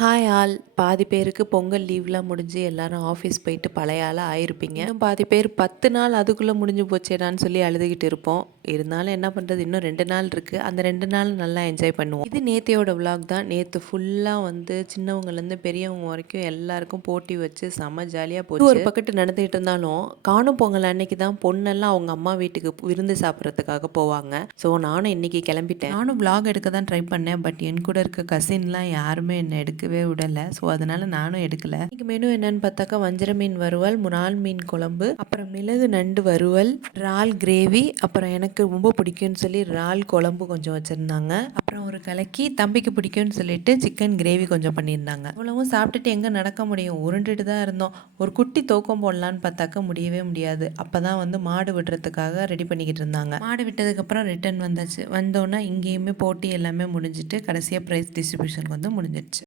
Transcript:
Hi all. பாதி பேருக்கு பொங்கல் லீவ்லாம் முடிஞ்சு எல்லாரும் ஆஃபீஸ் போயிட்டு பழைய ஆளா ஆயிருப்பீங்க. இன்னும் பாதி பேர் 10 நாள் அதுக்குள்ள முடிஞ்சு போச்சேடான்னு சொல்லி அழுதுகிட்டு இருப்போம். இருந்தாலும் என்ன பண்றது, இன்னும் 2 நாள் இருக்கு. அந்த 2 நாள் நல்லா என்ஜாய் பண்ணுவோம். இது நேத்தையோட விலாக் தான். நேத்து ஃபுல்லா வந்து சின்னவங்கலேருந்து பெரியவங்க வரைக்கும் எல்லாருக்கும் போட்டி வச்சு செம ஜாலியா போச்சு. இது ஒரு பக்கத்து நடந்துகிட்டு இருந்தாலும், காணும் பொங்கல் அன்னைக்கு தான் பொண்ணெல்லாம் அவங்க அம்மா வீட்டுக்கு விருந்து சாப்பிட்றதுக்காக போவாங்க. ஸோ நானும் இன்னைக்கு கிளம்பிட்டேன். நானும் விலாக் எடுக்க தான் ட்ரை பண்ணேன். பட் என் கூட இருக்க கசின்லாம் யாருமே என்னை எடுக்கவே விடலை. ஸோ அதனால நானும் எடுக்கல. இன்னைக்கு மெனு என்னன்னு பார்த்தாக்கா வஞ்சர மீன் வறுவல், முறால் மீன் குழம்பு, அப்புறம் மிளகு நண்டு வறுவல், இறால் கிரேவி, அப்புறம் எனக்கு ரொம்ப பிடிக்கும்னு சொல்லி இறால் குழம்பு கொஞ்சம் வச்சிருந்தாங்க. அப்புறம் ஒரு கலக்கி, தம்பிக்கு பிடிக்கும்னு சொல்லிட்டு சிக்கன் கிரேவி கொஞ்சம் பண்ணியிருந்தாங்க. அவ்வளவும் சாப்பிட்டுட்டு எங்கே நடக்க முடியும், உருண்டுட்டு தான் இருந்தோம். ஒரு குட்டி தூக்கம் போடலான்னு பார்த்தாக்கா முடியவே முடியாது. அப்பதான் வந்து மாடு விடுறதுக்காக ரெடி பண்ணிக்கிட்டு இருந்தாங்க. மாடு விட்டதுக்கப்புறம் ரிட்டர்ன் வந்தாச்சு. வந்தோன்னா இங்கேயுமே போட்டி எல்லாமே முடிஞ்சிட்டு கடைசியாக ப்ரைஸ் டிஸ்ட்ரிபியூஷன் வந்து முடிஞ்சிடுச்சு.